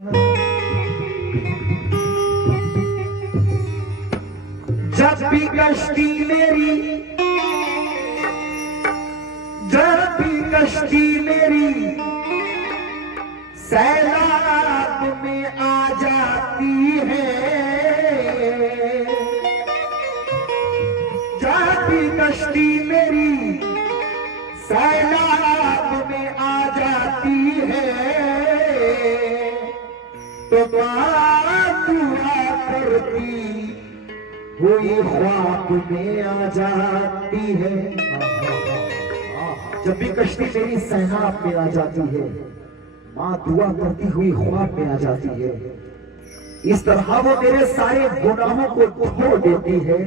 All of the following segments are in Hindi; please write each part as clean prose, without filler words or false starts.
जब भी कश्ती मेरी, जब भी कश्ती मेरी सैलाब में आ जाती है, जब भी कश्ती मेरी सैलाब में आ जाती है, तो दुआ करती हुई ख्वाब में आ जाती है। जब भी कश्ती मेरी सैलाब में आ जाती है, माँ दुआ करती हुई ख्वाब में आ जाती है। इस तरह वो मेरे सारे गुनाहों को धो देती है।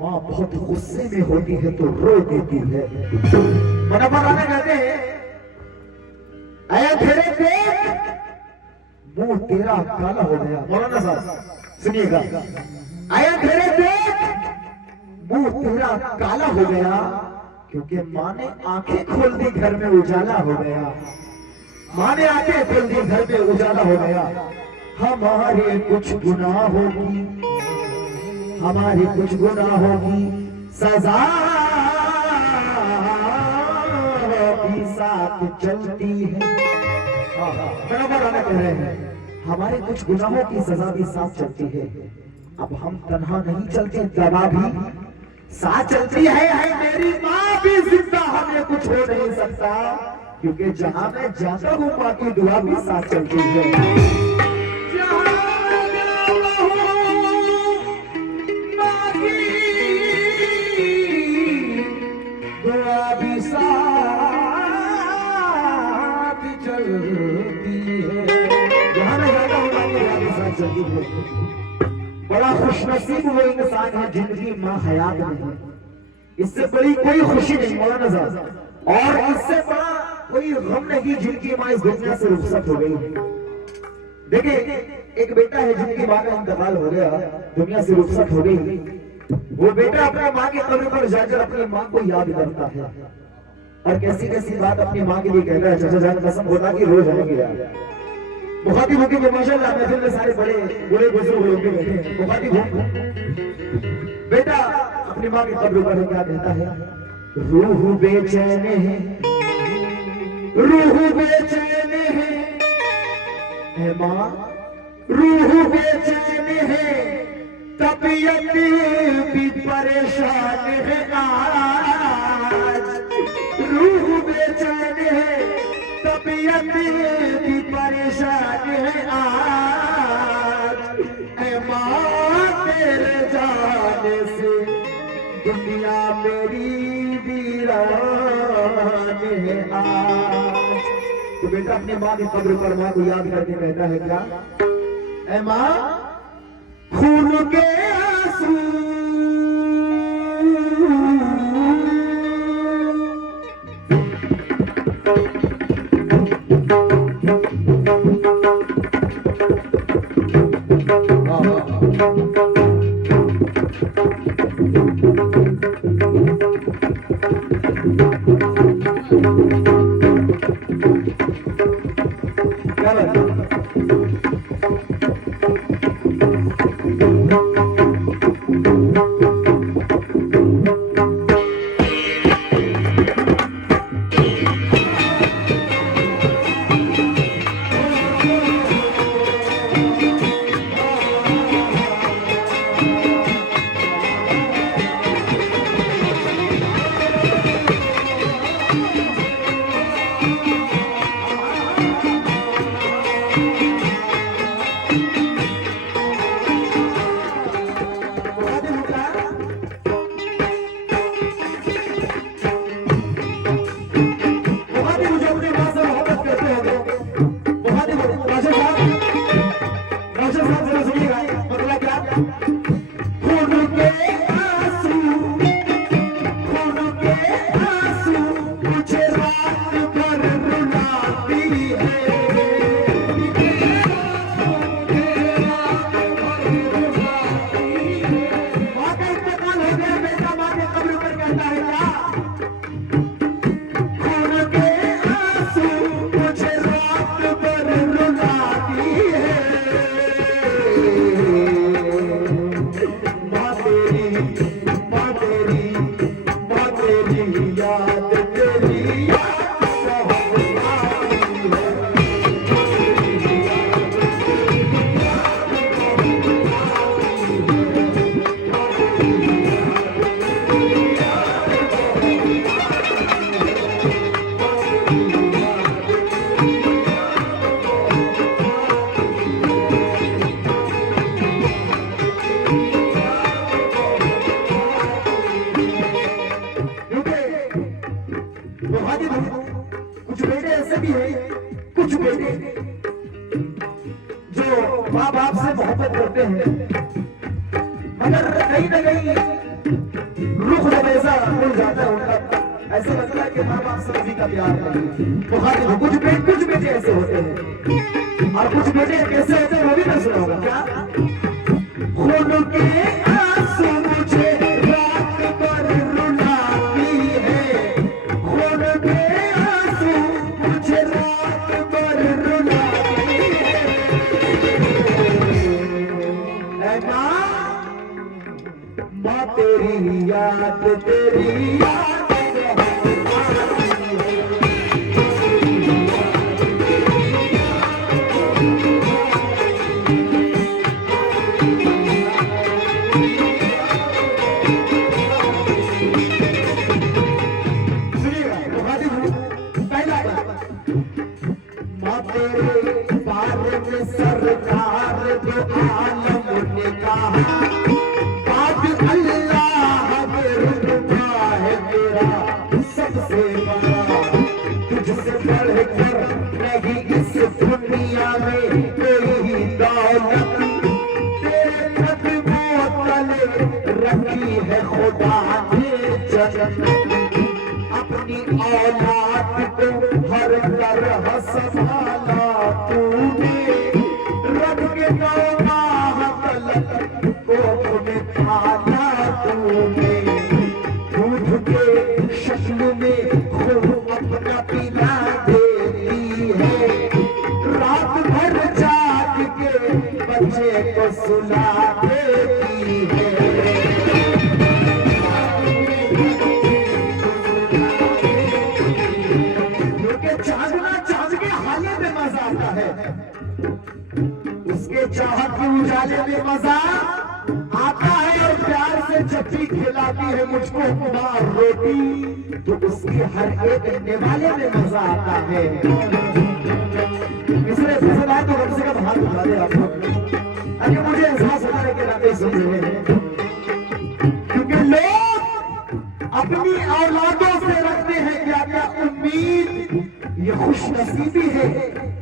माँ बहुत गुस्से में होती है तो रो देती है। मनोहराना कहते हैं, आया तेरे देख मुंह तेरा काला हो गया। मौलाना साहब सुनिएगा, आया तेरे देख मुंह तेरा काला हो गया, क्योंकि माँ ने आंखें खोल दी, घर में उजाला हो गया। माँ ने आंखें खोल दी, घर में उजाला हो गया। हमारे कुछ गुनाहों की, हमारे कुछ गुनाहों की सजा भी साथ चलती है। बराबर आना कह रहे हैं, हमारे कुछ गुनाहों की सजा भी साथ चलती है। अब हम तन्हा नहीं चलते, दवा भी साथ चलती है। मेरी माँ भी जिंदा, हमें कुछ हो नहीं सकता, क्योंकि जहां मैं जाता हूँ माँ की दुआ भी साथ चलती है। दुआ भी साथ चलती है। जहां मैं जाता हूँ माँ की दुआ भी साथ चलती है। बड़ा खुशनसीब वो इंसान है जिनकी माँ हयात में है। इससे बड़ी कोई खुशी नहीं मौलाना साहब, और इससे बड़ा कोई गम नहीं जिनकी माँ इस दुनिया से रुखसत हो गई। देखिए, एक बेटा है जिनकी माँ का इंतकाल हो गया, दुनिया से रुखसत हो गई। वो बेटा अपने माँ के कब्र पर जाकर अपनी माँ को याद करता है और कैसी कैसी बात अपनी माँ के लिए कहता है। चाचा जान कसम होता कि रोज आएंगे यार। मुखातिब होके जो माशाल्लाह महफिल में सारे बड़े बूढ़े बुजुर्ग लोग भी बैठे हैं। मुखातिब हो, बेटा अपनी माँ की कब्र पर क्या कहता है? रूह बेचैन है, रूह बेचैन है माँ, रूह बेचैन है, तबीयत भी परेशान है आज। रूह बेचैन है, तबीयत भी परेशान है आज। ऐ माँ तेरे जाने से दुनिया मेरी वीरान है आज। तो बेटा अपनी माँ की कब्र पर माँ को याद करके कहता है क्या? ऐ माँ खून के आंसू मुझे रात भर रुलाती है। भी है कुछ बेटे जो माँ बाप से मोहब्बत करते हैं, मगर कहीं ना कहीं रुख जब ऐसा मिल जाता है उनका, ऐसा लगता है कि माँ बाप से किसी का प्यार नहीं। तो कुछ बेटे ऐसे होते हैं, और कुछ बेटे कैसे होते हैं वो भी मैं सुनाऊंगा। क्या खून के आंसू मुझे रात भर रुलाती है, खून के आंसू मुझे रात भर रुलाती है। ऐ माँ तेरी याद तेरी याद सरकार दो आलम ने कहा बात अल्लाह रुतबा है तेरा सबसे बड़ा, तुझसे बढ़कर नहीं इस दुनिया में कोई दौलत, तेरे कदमों तले रखी है खुदा ने जन्नत, अपनी औलाद को हर तरह संभाला तूने, रब के कोख में खाना तूने, दूध के शक्ल में खून अपना पिला देती है, रात भर जाग के बच्चे को सुला देती है। उसके चाहत के उजाले में मजा आता है, और प्यार से जब भी खिलाती है मुझको माँ रोटी, तो उसकी हर एक निवाले में मजा आता है। इसलिए पसंद आए तो कम से कम हाथ उठा दे आप लोग, अरे मुझे एहसास होता है कि नाते सुन रहे हैं, क्योंकि लोग अपनी औलादों से रखते हैं क्या क्या उम्मीद, ये खुश नसीबी है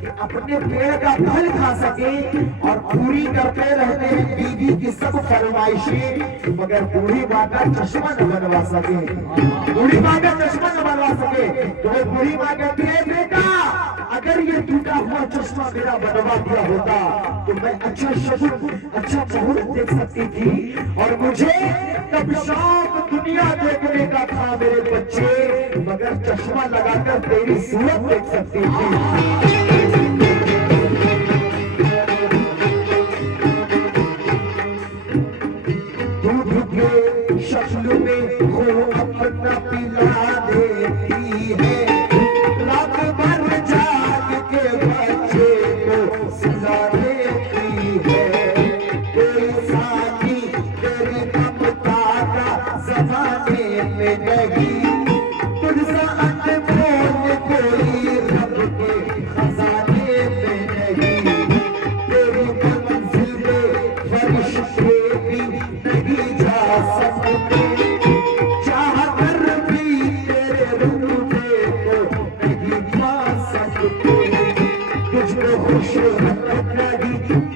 कि अपने पेड़ का फल खा सके और पूरी करते रहते हैं बीवी की सब फरमाइशें, मगर बूढ़ी माँ का चश्मा न बनवा सके, बूढ़ी माँ का चश्मा न बनवा सके। तो वो बूढ़ी माँ कहती है बेटा अगर ये टूटा हुआ चश्मा मेरा बनवा दिया होता तो मैं अच्छा शगुन अच्छा मुहूर्त देख सकती थी, और मुझे तब शौक दुनिया देखने का था मेरे बच्चे, मगर चश्मा लगाकर तेरी सूरत देख सकती थी। दूध के शक्ल में वो अपना पिला देती है, रात भर जाग के बच्चे को सुला देती है, कोई साथी तेरी ममता का जमाने में नहीं, तुझसे अनमोल कोई रब के खजाने में नहीं, तेरी मंजिल में फरिश्ते भी नहीं जा सकते, चाह कर भी तेरे रुतबे को नहीं पा सकते, तुझको खुश रखना ही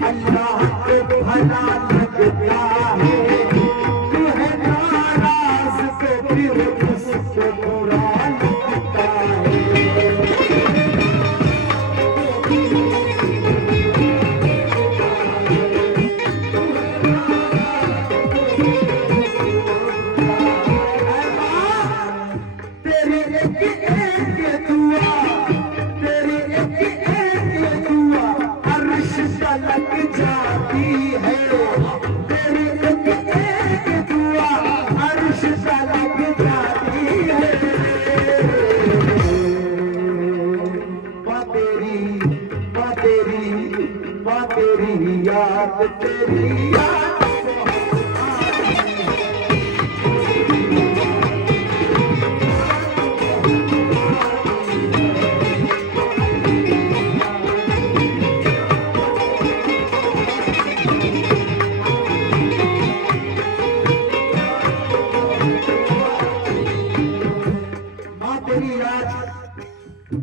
अल्लाह को भला लगता है, तू है नाराज तो फिर उसको बुरा लगता है। तेरी एक दुआ, तेरी एक दुआ अर्श तलक जाती है, तेरी एक दुआ अर्श तलक जाती है। माँ तेरी माँ तेरी माँ तेरी याद तेरी याद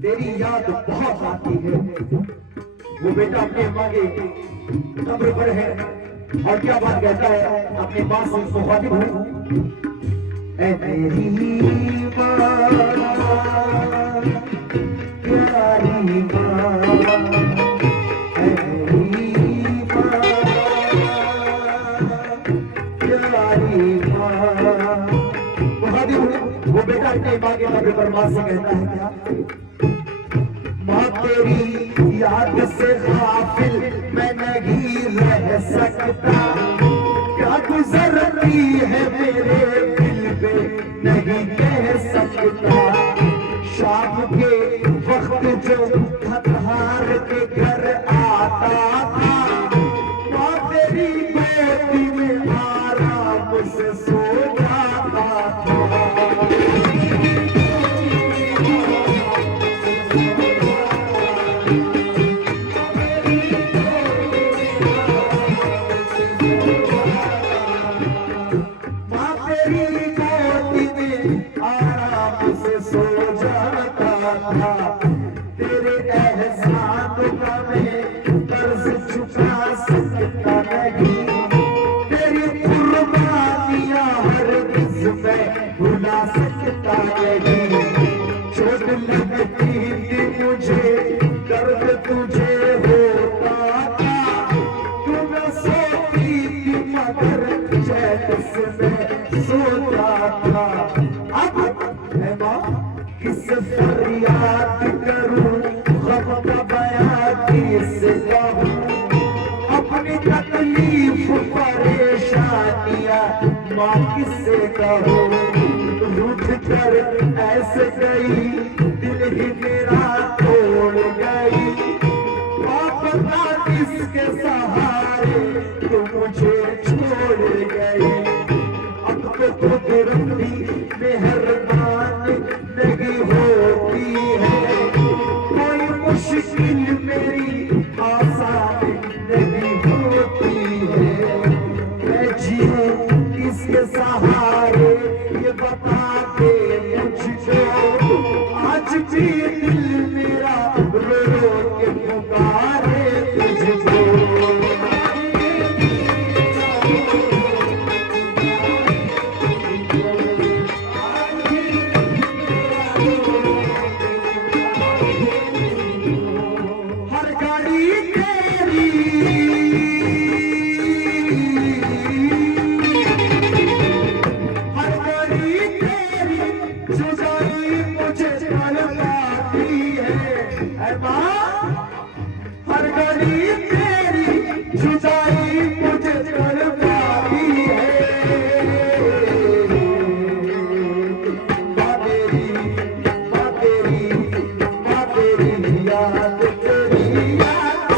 तेरी याद बहुत बहुत आती है। वो बेटा अपने माँ के कब्र पर है और क्या बात कहता है अपनी माँ से मुखातिब है, ऐ मेरी माँ प्यारी माँ, ऐ मेरी माँ प्यारी माँ। मुखातिब वो बेटा अपने माँ के कब्र पर माँ से कहता है क्या, माँ तेरी याद से गाफिल मैं नहीं रह सकता, क्या गुजरती है मेरे दिल पे नहीं कह सकता। शाम के वक्त जो थक हार के घर आता था, माँ तेरी गोदी में आराम से सो जाता था। तेरे एहसान का मैं कर्ज चुका सकता नहीं, तेरी कुर्बानियां हरगिज़ मैं भुला सकता नहीं। चोट लगती थी मुझे, दर्द तुझे होता था, तू न सोती थी मगर चैन से मैं सोता था। अब है माँ किस फरियाद करूं, गम का बयां किससे कहूं, अपनी तकलीफ परेशानियां माँ किससे कहूं। रूठ कर ऐसे गई दिल ही मेरा तोड़ गई, माँ पता किसके सहारे तू मुझे छोड़ गई। अब तो कुदरत भी मेहरबान नहीं होती है, कोई मुश्किल मेरी आसान नहीं होती है। मैं जीऊं किसके सहारे ये बता दे मुझको, आज भी दिल मेरा रो रो के पुकारे तुझको। हर घड़ी तेरी जुदाई मुझे तड़पाती है, माँ तेरी माँ तेरी माँ तेरी याद तेरी याद।